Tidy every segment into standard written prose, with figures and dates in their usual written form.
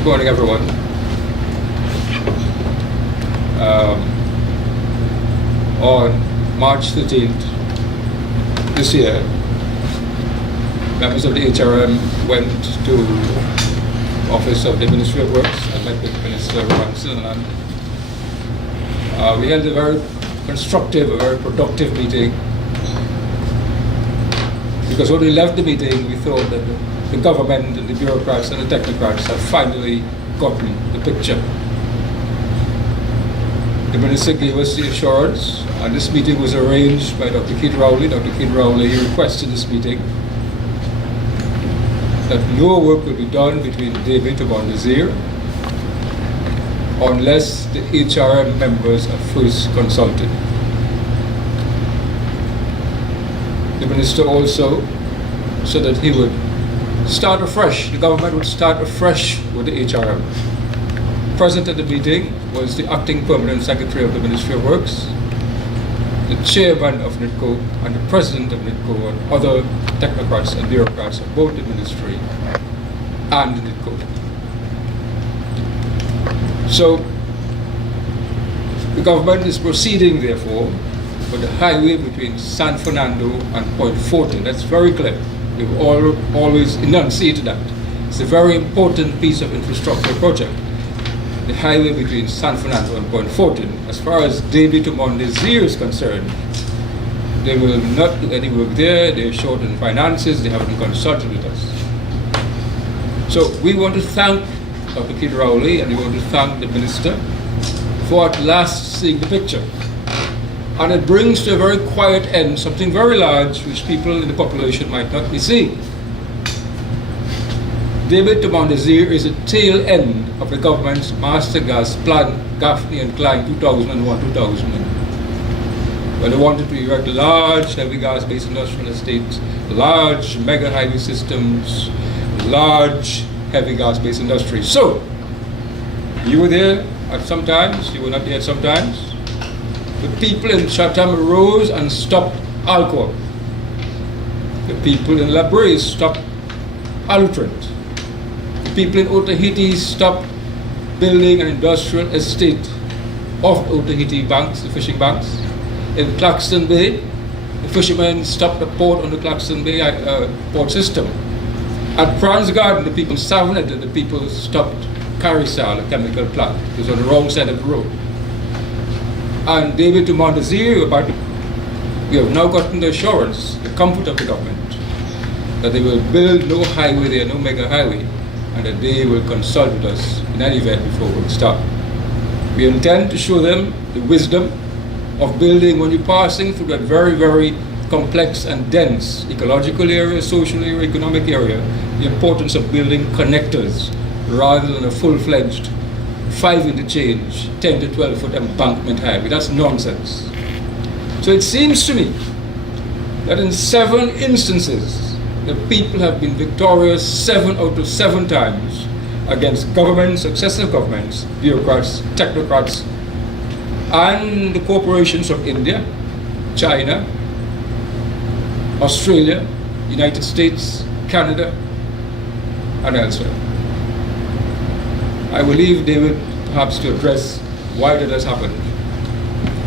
Good morning, everyone. On March 13th this year, members of the HRM went to the office of the Ministry of Works and met with Minister Ranson, and we held a very constructive, a very productive meeting, because when we left the meeting, we thought that the government and the bureaucrats and the technocrats have finally gotten the picture. The Minister gave us the assurance, and this meeting was arranged by Dr. Keith Rowley. Dr. Keith Rowley requested this meeting that no work will be done between Debe to Mon Desir unless the HRM members are first consulted. The Minister also said that he would start afresh, the government would start afresh with the HRM. Present at the meeting was the Acting Permanent Secretary of the Ministry of Works, the Chairman of NITCO, and the President of NITCO, and other technocrats and bureaucrats of both the Ministry and the NITCO. So, the government is proceeding, therefore, with the highway between San Fernando and Point Fortin. That's very clear. We've always enunciated that. It's a very important piece of infrastructure project. The highway between San Fernando and Point Fortin. As far as Debe to Mon Desir is concerned, they will not do any work there. They're short in finances. They haven't consulted with us. So we want to thank Dr. Keith Rowley, and we want to thank the Minister for at last seeing the picture. And it brings to a very quiet end something very large which people in the population might not be seeing. Debe to Mon Desir is a tail end of the government's master gas plan, Gaffney and Klein 2001-2000, where they wanted to erect large heavy gas-based industrial estates, large mega highway systems, large heavy gas-based industries. So, you were there at some times, you were not there at some times. The people in Chatham rose and stopped alcohol. The people in La Brise stopped Alutrent. The people in Otaheite stopped building an industrial estate off Otaheite banks, the fishing banks. In Claxton Bay, the fishermen stopped the port on the Claxton Bay port system. At Franz Garden, the people Savnet, the people stopped Carisal, a chemical plant. It was on the wrong side of the road. And Debe to Mon Desir, we have now gotten the assurance, the comfort of the government, that they will build no highway there, no mega highway, and that they will consult with us in any event before we start. We intend to show them the wisdom of building, when you're passing through that very, very complex and dense ecological area, social area, economic area, the importance of building connectors rather than a full-fledged 5 interchange, 10 to 12 foot embankment highway. That's nonsense. So it seems to me that in 7 instances, the people have been victorious 7 out of 7 times against governments, successive governments, bureaucrats, technocrats, and the corporations of India, China, Australia, United States, Canada, and elsewhere. I will leave David perhaps to address why that has happened.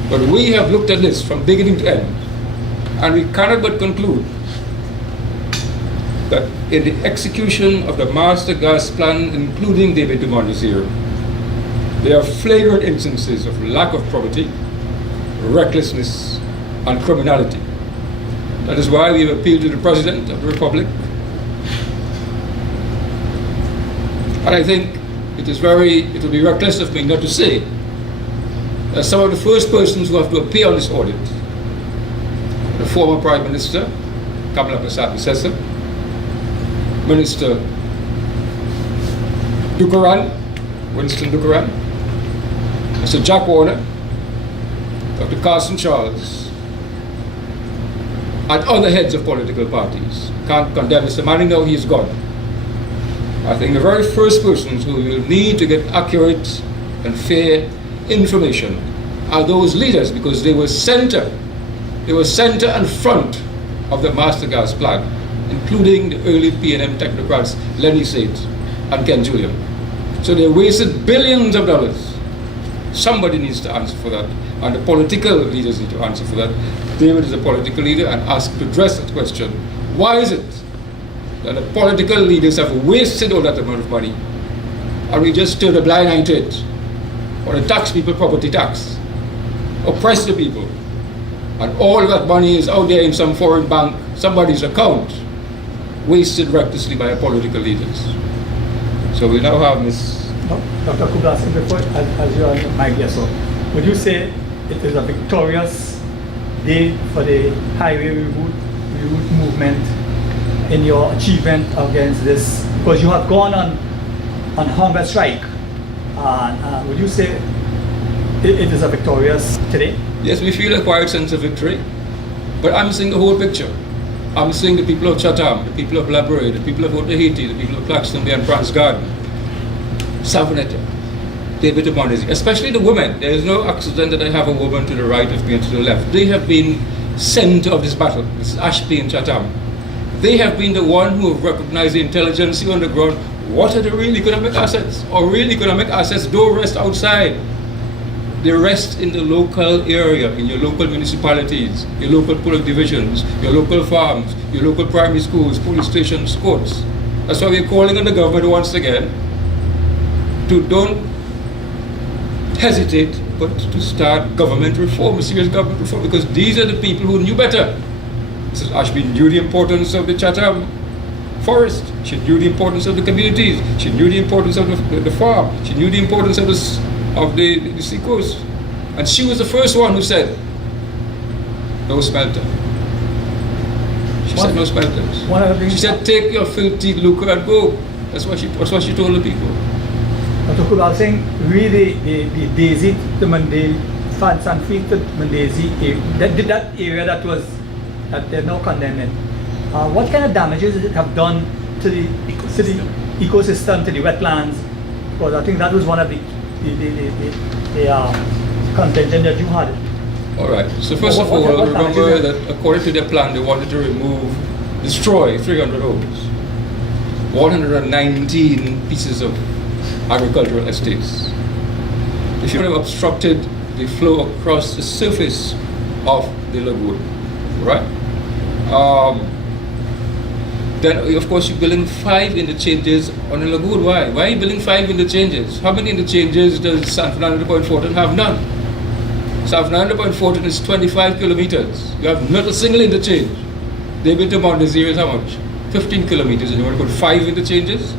But we have looked at this from beginning to end, and we cannot but conclude that in the execution of the master gas plan, including Debe to Mon Desir, there are flagrant instances of lack of probity, recklessness, and criminality. That is why we have appealed to the President of the Republic. And I think it will be reckless of me not to say that some of the first persons who have to appear on this audit, the former Prime Minister, Kamala Persad-Bissessar, Minister Winston Dukaran, Mr. Jack Warner, Dr. Carson Charles, and other heads of political parties. Can't condemn Mr. Manning now, he's gone. I think the very first persons who will need to get accurate and fair information are those leaders, because they were center and front of the master gas plan, including the early P&M technocrats Lenny Saint and Ken Julian. So they wasted billions of dollars. Somebody needs to answer for that, and the political leaders need to answer for that. David is a political leader and asked to address that question. Why is it that the political leaders have wasted all that amount of money and we just turn a blind eye to it? Or to tax people property tax, oppress the people, and all that money is out there in some foreign bank, somebody's account, wasted recklessly by our political leaders. So we now have Ms. Dr. Kublas, before, as you are my guest, so would you say it is a victorious day for the highway reroute movement in your achievement against this? Because you have gone on hunger strike. Would you say it is a victorious today? Yes, we feel a quiet sense of victory, but I'm seeing the whole picture. I'm seeing the people of Chatham, the people of Labrador, the people of Haiti, the people of Claxton Bay and France Garden, Savonetta, Debe to Mon Desir, especially the women. There is no accident that I have a woman to the right of me and to the left. They have been center of this battle. This is Ashby and Chatham. They have been the one who have recognized the intelligence on the ground. What are the real economic assets? Or real economic assets don't rest outside. They rest in the local area, in your local municipalities, your local public divisions, your local farms, your local primary schools, police stations, courts. That's why we're calling on the government once again to don't hesitate, but to start government reform, serious government reform, because these are the people who knew better. Mrs. Ashby knew the importance of the Chatham forest. She knew the importance of the communities. She knew the importance of the farm. She knew the importance of the sea coast. And she was the first one who said, no smelter. She said no smelters. She said, take your filthy lucre and go. That's what she told the people. Dr. Kul, I was saying, really, the Daisy, the Monday, France and Fleet, the Daisy, that area that they're now condemning. What kind of damages did it have done to the ecosystem, to the wetlands? Because I think that was one of the contention that you had. All right. So first of all, remember that according to their plan, they wanted to destroy 300 homes, 119 pieces of agricultural estates. They should have obstructed the flow across the surface of the lagoon, right? Then, of course, you're building 5 interchanges on the lagoon. Why? Why are you building 5 interchanges? How many interchanges does San Fernando Point Fortin have? None. San Fernando Point Fortin is 25 kilometers. You have not a single interchange. Debe to Mon Desir is how much? 15 kilometers, and you want to put 5 interchanges?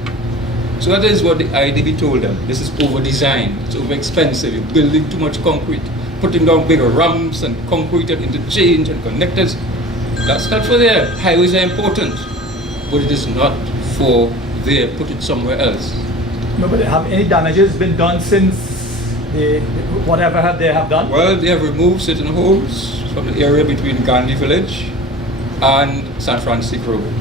So that is what the IDB told them. This is over-designed, it's over-expensive, you're building too much concrete, putting down bigger ramps and concrete and interchange and connectors. That's not for there. Highways are important, but it is not for there. Put it somewhere else. No, but have any damages been done since whatever they have done? Well, they have removed certain homes from the area between Gandhi Village and San Francisco Road.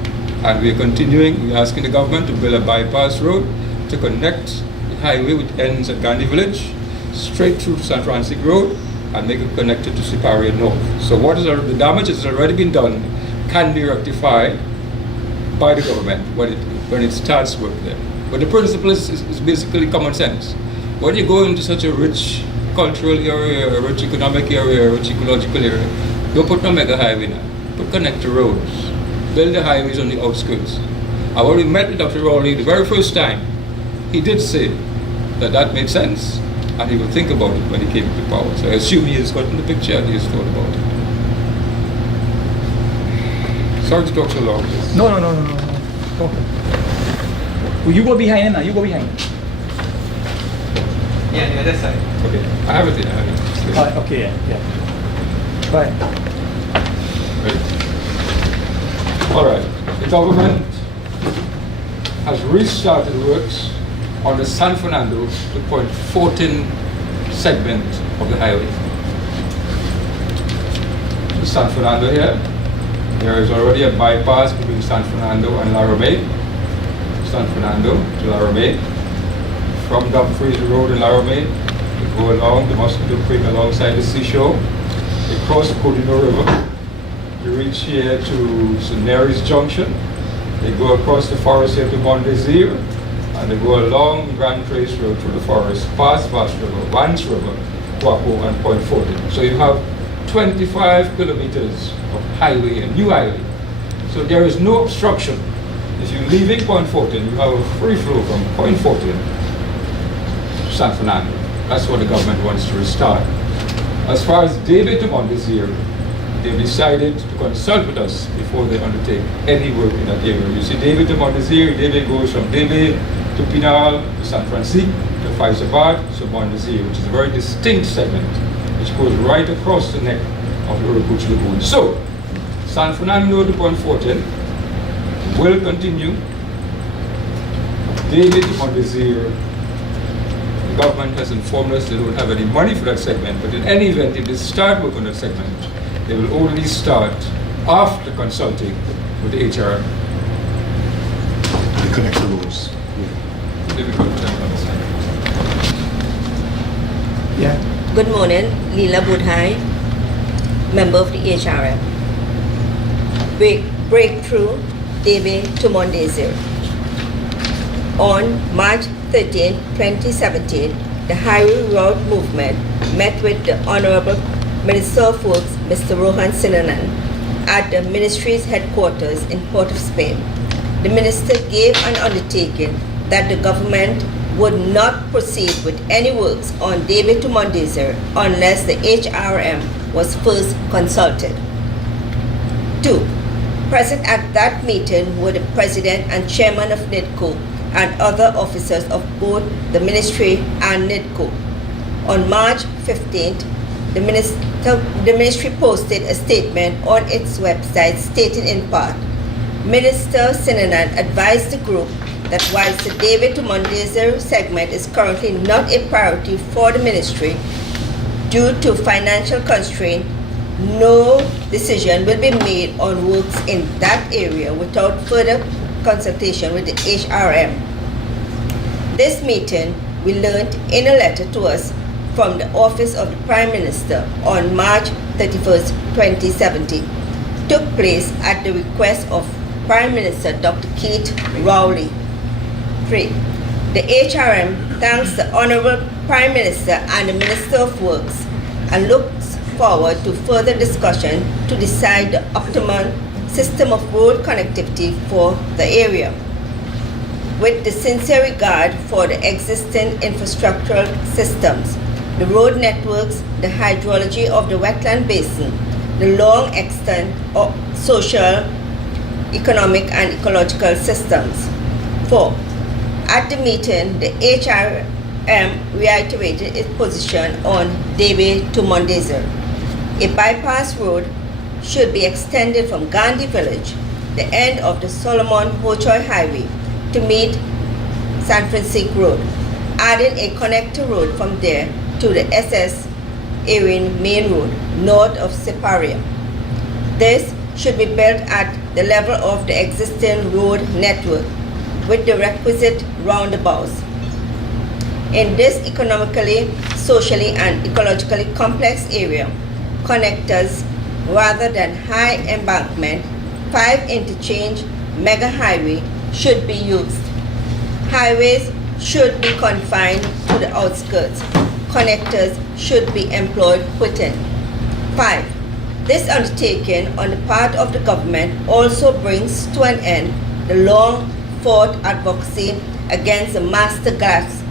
And we are continuing, we're asking the government to build a bypass road to connect the highway which ends at Gandhi Village straight through to San Francisco Road and make it connected to Siparia North. So the damage has already been done can be rectified by the government when it starts work there. But the principle is basically common sense. When you go into such a rich cultural area, a rich economic area, a rich ecological area, don't put no mega highway now, put connector roads. Build the highways on the outskirts. I already met with Dr. Rowley the very first time. He did say that made sense, and he will think about it when he came to power. So I assume he has gotten the picture and he has thought about it. Sorry to talk so long. No. Well, you go behind him now. You go behind him. Yeah, the other side. Okay, I have it there. Okay, yeah. Right. All right, the government has restarted works on the San Fernando to Point Fortin segment of the highway. The San Fernando here, there is already a bypass between San Fernando and Laramie. San Fernando to Laramie. From Dumfries Road in Laramie, they go along the Mosquito Creek alongside the seashore. They cross the Codino River. You reach here to St. Mary's Junction. They go across the forest here to Mon Desir, and and they go along the Grand Trace Road through the forest, past Bass River, Vance River, Guapo, and Point Fortin. So you have 25 kilometers of highway, a new highway. So there is no obstruction. If you're leaving Point Fortin, you have a free flow from Point Fortin to San Fernando. That's what the government wants to restart. As far as Debe to Mon Desir, they've decided to consult with us before they undertake any work in that area. You see, Debe to Mon Desir, Debe goes from Debe to Pinal to San Francisco to Faizabat to Mon Desir, which is a very distinct segment, which goes right across the neck of the Reroute Lagoon. So, San Fernando to Point Fortin will continue. Debe to Mon Desir, the government has informed us they don't have any money for that segment, but in any event, if they start work on that segment, they will only start after consulting with the HRM. The connector roads. Difficult to understand. Yeah. Good morning, Leela Budhai, member of the HRM. Breakthrough, Debe to Mon Desir. On March 13, 2017, the Highway Route movement met with the Honorable Minister of Works, Mr. Rohan Sinanan, at the ministry's headquarters in Port of Spain. The minister gave an undertaking that the government would not proceed with any works on Debe to Mon Desir unless the HRM was first consulted. 2. Present at that meeting were the President and Chairman of NIDCO and other officers of both the ministry and NIDCO. On March 15th, the ministry posted a statement on its website stating in part, Minister Sinanan advised the group that whilst the Debe to Mon Desir segment is currently not a priority for the ministry due to financial constraint, no decision will be made on works in that area without further consultation with the HRM. This meeting, we learned in a letter to us from the Office of the Prime Minister on March 31st, 2017, took place at the request of Prime Minister Dr. Keith Rowley. 3. The HRM thanks the Honorable Prime Minister and the Minister of Works and looks forward to further discussion to decide the optimal system of road connectivity for the area. With the sincere regard for the existing infrastructural systems, the road networks, the hydrology of the wetland basin, the long extent of social, economic and ecological systems. 4. At the meeting, the HRM reiterated its position on Debe to Mon Desir. A bypass road should be extended from Gandhi Village, the end of the Solomon Ho-Choi Highway, to meet San Francisco Road, adding a connector road from there to the SS Erin Main Road, north of Siparia. This should be built at the level of the existing road network with the requisite roundabouts. In this economically, socially, and ecologically complex area, connectors rather than high embankment, 5 interchange mega highway should be used. Highways should be confined to the outskirts. Connectors should be employed within. 5. This undertaking on the part of the government also brings to an end the long-fought advocacy against the Master Gas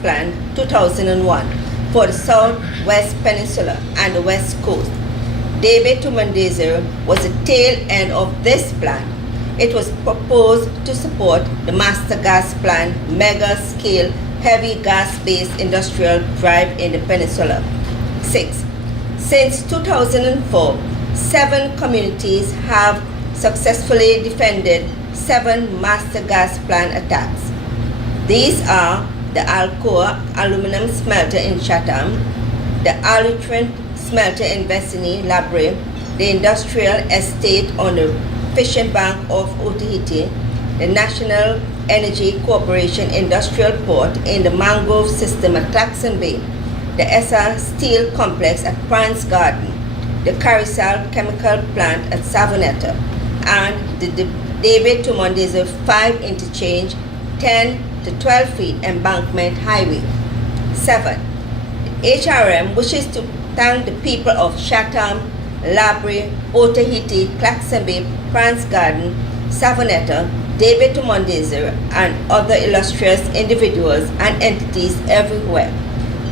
Plan 2001 for the Southwest Peninsula and the West Coast. Debe to Mon Desir was the tail end of this plan. It was proposed to support the Master Gas Plan mega-scale heavy gas-based industrial drive in the peninsula. 6. Since 2004, 7 communities have successfully defended 7 Master Gas Plan attacks. These are the Alcoa aluminum smelter in Chatham, the Alutrent smelter in Vecini, Labre, the industrial estate on the fishing bank of Otaheite, the National Energy Corporation industrial port in the mangrove system at Claxon Bay, the ESSA steel complex at Prince Garden, the Carisal chemical plant at Savonetta, and the Debe to Mon Desir 5 interchange, 10 to 12 feet embankment highway. 7. HRM wishes to thank the people of Chatham, Labre, Otaheite, Claxon Bay, France Garden, Savonetta, Debe to Mon Desir, and other illustrious individuals and entities everywhere,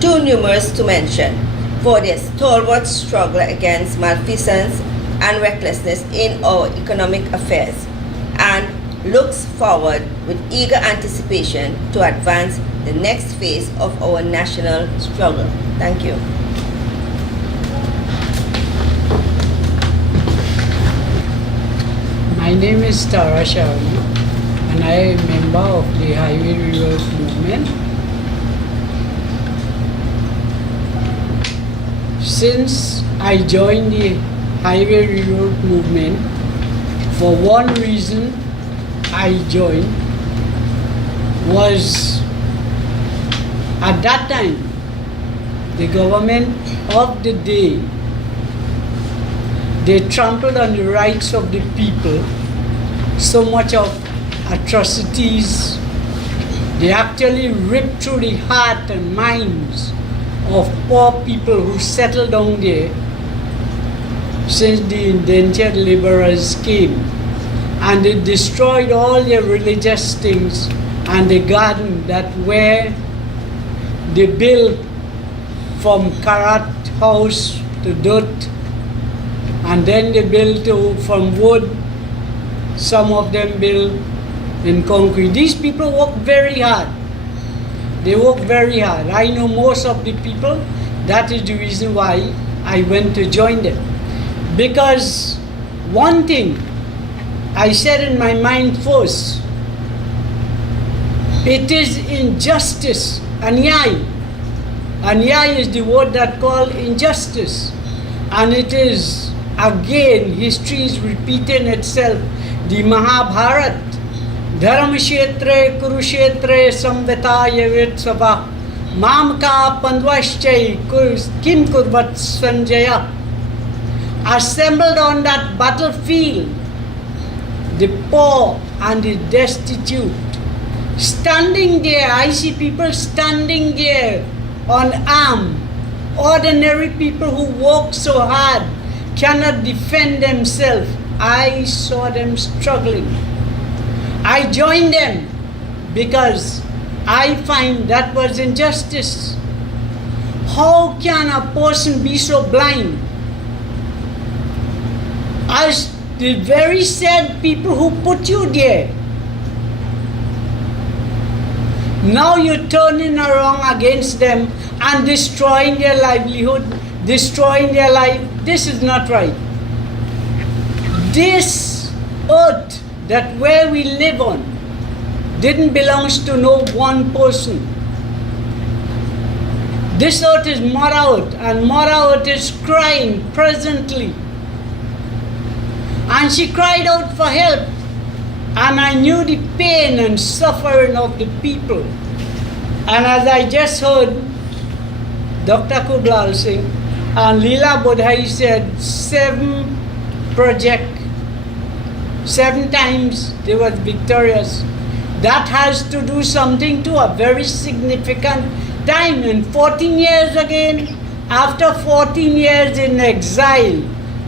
too numerous to mention, for their stalwart struggle against malfeasance and recklessness in our economic affairs, and looks forward with eager anticipation to advance the next phase of our national struggle. Thank you. My name is Tara Sharma, and I am a member of the Highway Reroute movement. Since I joined the Highway Reroute movement, for one reason I joined was at that time the government of the day, they trampled on the rights of the people, so much of atrocities. They actually ripped through the heart and minds of poor people who settled down there since the indentured laborers came. And they destroyed all their religious things and the garden that where they built from carrot house to dirt, and then they built from wood. Some of them built in concrete. These people work very hard. They work very hard. I know most of the people. That is the reason why I went to join them. Because one thing I said in my mind first, it is injustice, anyai. Anyai is the word that called injustice. And it is, again, history is repeating itself. The Mahabharata, Dharmashetre, Kurukshetre, Samvetaya Sabha, Mamka Pandvaschai, Kim Kurvat Sanjaya. Assembled on that battlefield, the poor and the destitute, standing there. I see people standing there unarmed, ordinary people who work so hard, cannot defend themselves. I saw them struggling. I joined them because I find that was injustice. How can a person be so blind? As the very sad people who put you there, now you're turning around against them and destroying their livelihood, destroying their life. This is not right. This earth that where we live on didn't belong to no one person. This earth is Mother Earth, and Mother Earth is crying presently. And she cried out for help. And I knew the pain and suffering of the people. And as I just heard Dr. Kublal Singh and Leela Bodhai said, 7 projects, 7 times they were victorious. That has to do something to a very significant time. And 14 years again, after 14 years in exile,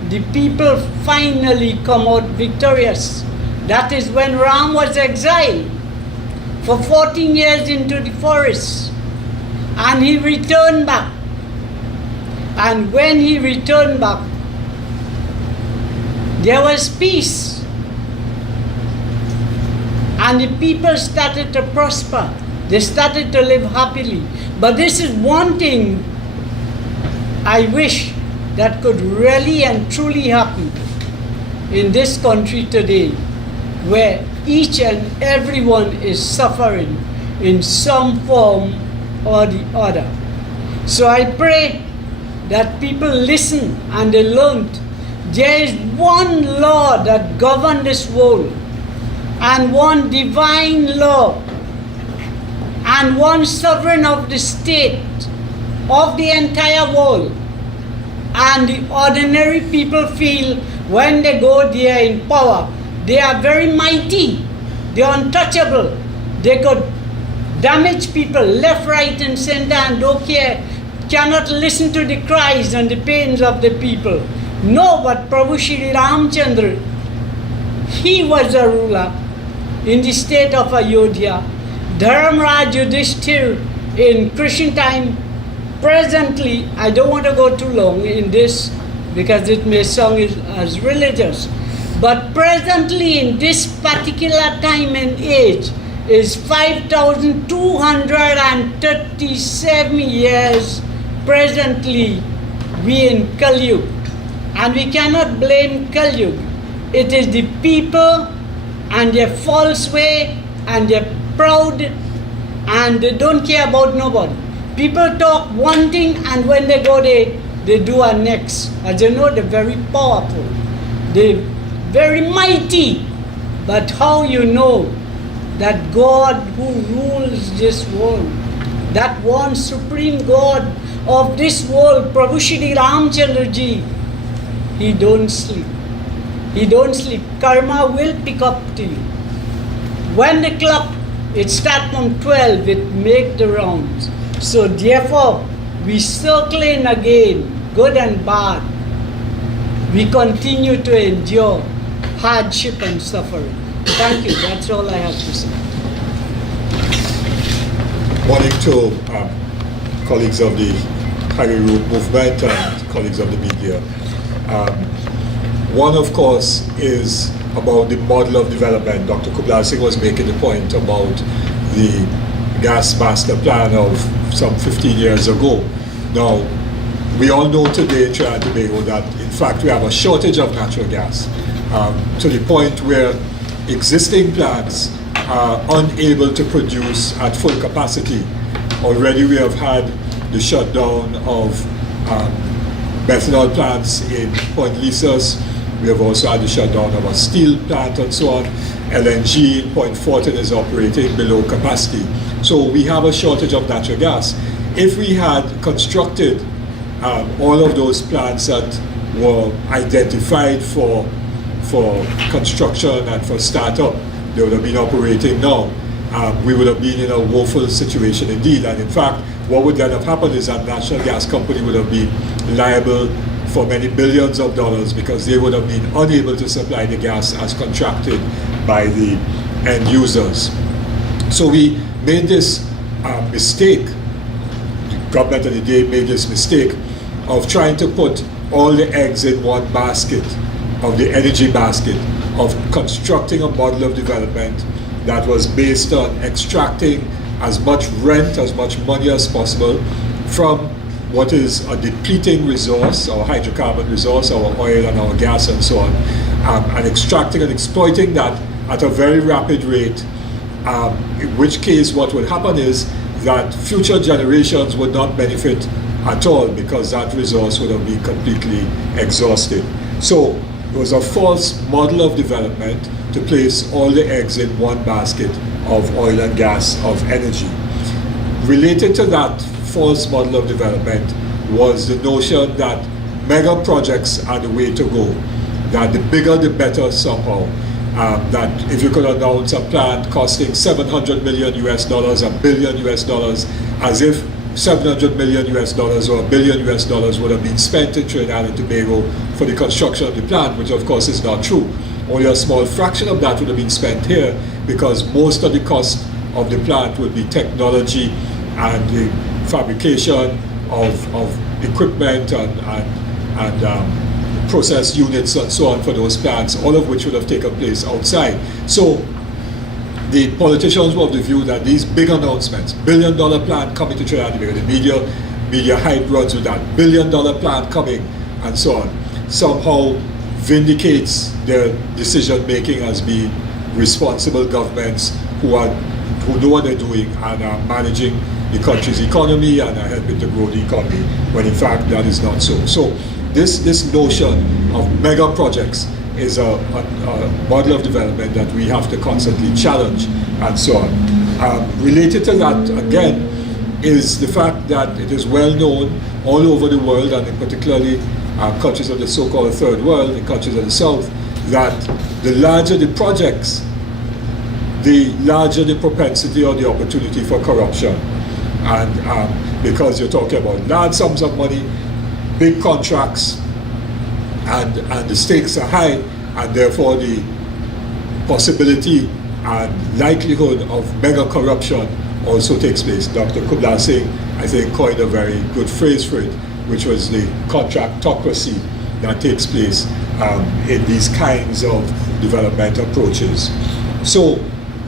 the people finally come out victorious. That is when Ram was exiled for 14 years into the forest. And he returned back. And when he returned back, there was peace. And the people started to prosper. They started to live happily. But this is one thing I wish that could really and truly happen in this country today, where each and everyone is suffering in some form or the other. So I pray that people listen and they learn. There is one law that governs this world, and one divine law, and one sovereign of the state, of the entire world. And the ordinary people feel when they go there in power, they are very mighty, they are untouchable. They could damage people left, right, and center, and don't care, cannot listen to the cries and the pains of the people. No, but Prabhu Shri Ramchandra, he was a ruler in the state of Ayodhya. Dharmraj Yudhishthir in Christian time, presently, I don't want to go too long in this because it may sound as religious, but presently in this particular time and age is 5,237 years presently we in Kali Yuga. And we cannot blame Kali Yuga. It is the people and their false way and their proud and they don't care about nobody. People talk one thing and when they go they do a next. As you know, they're very powerful. They're very mighty. But how you know that God who rules this world, that one supreme God of this world, Prabhu Shri Ramchandra Ji, he don't sleep. He don't sleep. Karma will pick up to you. When the clock, it starts from 12, it make the rounds. So therefore, we circling again, good and bad. We continue to endure hardship and suffering. Thank you. That's all I have to say. Morning to colleagues of the Reroute movement and colleagues of the media. One, of course, is about the model of development. Dr. Kublai Singh was making the point about the gas master plan of some 15 years ago. Now, we all know today in Trinidad and Tobago that, in fact, we have a shortage of natural gas to the point where existing plants are unable to produce at full capacity. Already we have had the shutdown of methanol plants in Point Lisas. We have also had the shutdown of a steel plant and so on. LNG in Point Fortin is operating below capacity. So we have a shortage of natural gas. If we had constructed all of those plants that were identified for construction and for startup, they would have been operating now. We would have been in a woeful situation indeed. And in fact, what would then have happened is that national gas company would have been liable for many billions of dollars because they would have been unable to supply the gas as contracted by the end users. So we made this mistake, the government of the day made this mistake of trying to put all the eggs in one basket, of the energy basket, of constructing a model of development that was based on extracting as much rent, as much money as possible from what is a depleting resource, our hydrocarbon resource, our oil and our gas and so on, and extracting and exploiting that at a very rapid rate, in which case what would happen is that future generations would not benefit at all because that resource would have been completely exhausted. So it was a false model of development to place all the eggs in one basket of oil and gas, of energy. Related to that false model of development was the notion that mega projects are the way to go, that the bigger the better somehow, that if you could announce a plant costing $700 million US, $1 billion US, as if $700 million US or $1 billion US would have been spent in Trinidad and Tobago for the construction of the plant, which of course is not true. Only a small fraction of that would have been spent here because most of the cost of the plant would be technology and the fabrication of equipment and process units and so on for those plants, all of which would have taken place outside. So the politicians were of the view that these big announcements, $1 billion plant coming to Trinidad and Tobago, the media hype runs with that, $1 billion plant coming and so on, somehow vindicates their decision making as being responsible governments who know what they're doing and are managing the country's economy and are helping to grow the economy, when in fact that is not so. So this notion of mega projects is a model of development that we have to constantly challenge and so on. Related to that again is the fact that it is well known all over the world, and in particularly countries of the so-called third world, the countries of the south, that the larger the projects, the larger the propensity or the opportunity for corruption. And because you're talking about large sums of money, big contracts, and the stakes are high, and therefore the possibility and likelihood of mega corruption also takes place. Dr. Kubla Singh, I think, coined a very good phrase for it, which was the contractocracy that takes place in these kinds of development approaches. So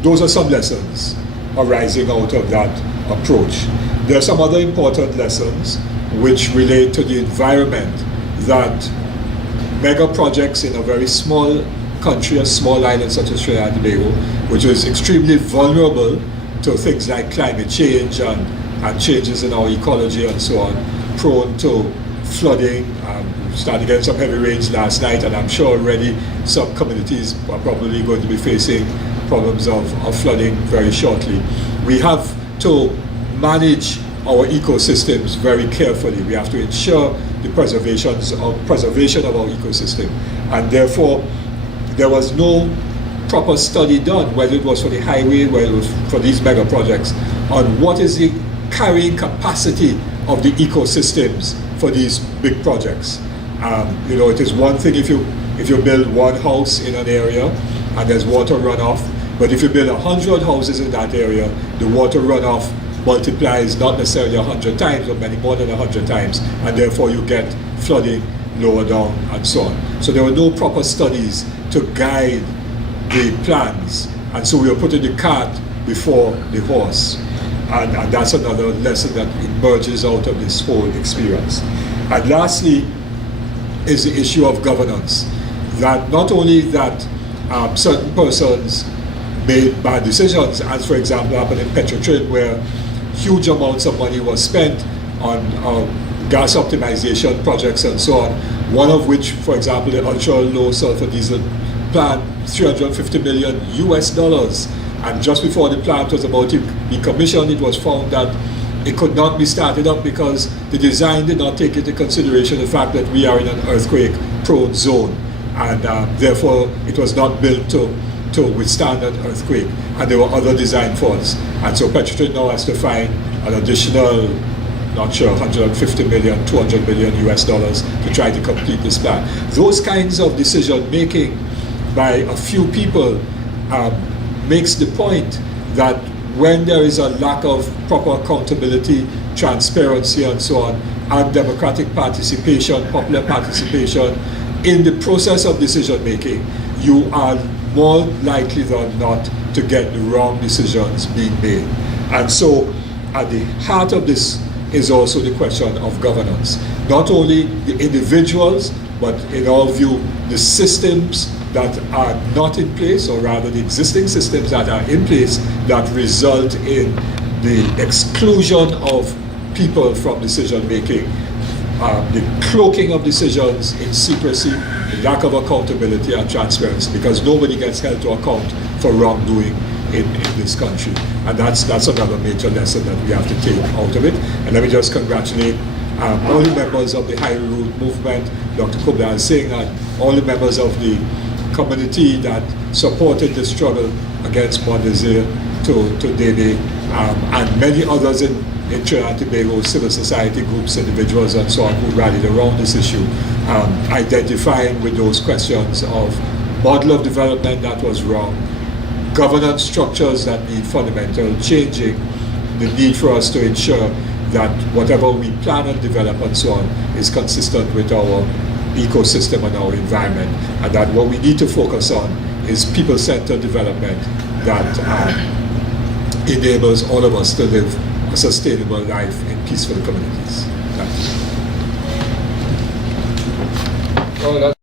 those are some lessons arising out of that approach. There are some other important lessons which relate to the environment that mega projects in a very small country, a small island such as Trinidad and Tobago, which is extremely vulnerable to things like climate change and changes in our ecology and so on, prone to flooding. Started getting some heavy rains last night, and I'm sure already some communities are probably going to be facing problems of flooding very shortly. We have to manage our ecosystems very carefully. We have to ensure the preservation of our ecosystem, and therefore there was no proper study done, whether it was for the highway, whether it was for these mega projects, on what is the carrying capacity of the ecosystems for these big projects. It is one thing if you build one house in an area and there's water runoff, but if you build 100 houses in that area, the water runoff multiplies not necessarily 100 times, but many more than 100 times, and therefore you get flooding lower down and so on. So there were no proper studies to guide the plans, and so we were putting the cart before the horse, and that's another lesson that emerges out of this whole experience. And lastly is the issue of governance, that not only that certain persons made bad decisions, as for example happened in Petrotrin, where huge amounts of money was spent on gas optimization projects and so on, one of which, for example, the ultra low sulfur diesel plant, $350 million US, and just before the plant was about to be commissioned, it was found that it could not be started up because the design did not take into consideration the fact that we are in an earthquake-prone zone, and therefore it was not built to withstand an earthquake, and there were other design faults. And so Petrotrin now has to find an additional, not sure, 150 million, 200 million US dollars to try to complete this plan. Those kinds of decision making by a few people makes the point that when there is a lack of proper accountability, transparency and so on, and democratic participation, popular participation in the process of decision making, you are more likely than not to get the wrong decisions being made. And so at the heart of this is also the question of governance. Not only the individuals, but in our view, the systems that are not in place, or rather the existing systems that are in place that result in the exclusion of people from decision making, the cloaking of decisions in secrecy, the lack of accountability and transparency, because nobody gets held to account for wrongdoing in this country. And that's another major lesson that we have to take out of it. And let me just congratulate all the members of the Reroute movement, Dr. Kubla Singh, and all the members of the community that supported the struggle against Mon Desir to Debe, and many others in Trinidad and Tobago, civil society groups, individuals and so on, who rallied around this issue, identifying with those questions of model of development that was wrong, governance structures that need fundamental changing, the need for us to ensure that whatever we plan and develop and so on is consistent with our ecosystem and our environment, and that what we need to focus on is people-centered development that enables all of us to live a sustainable life in peaceful communities. Thank you. Well,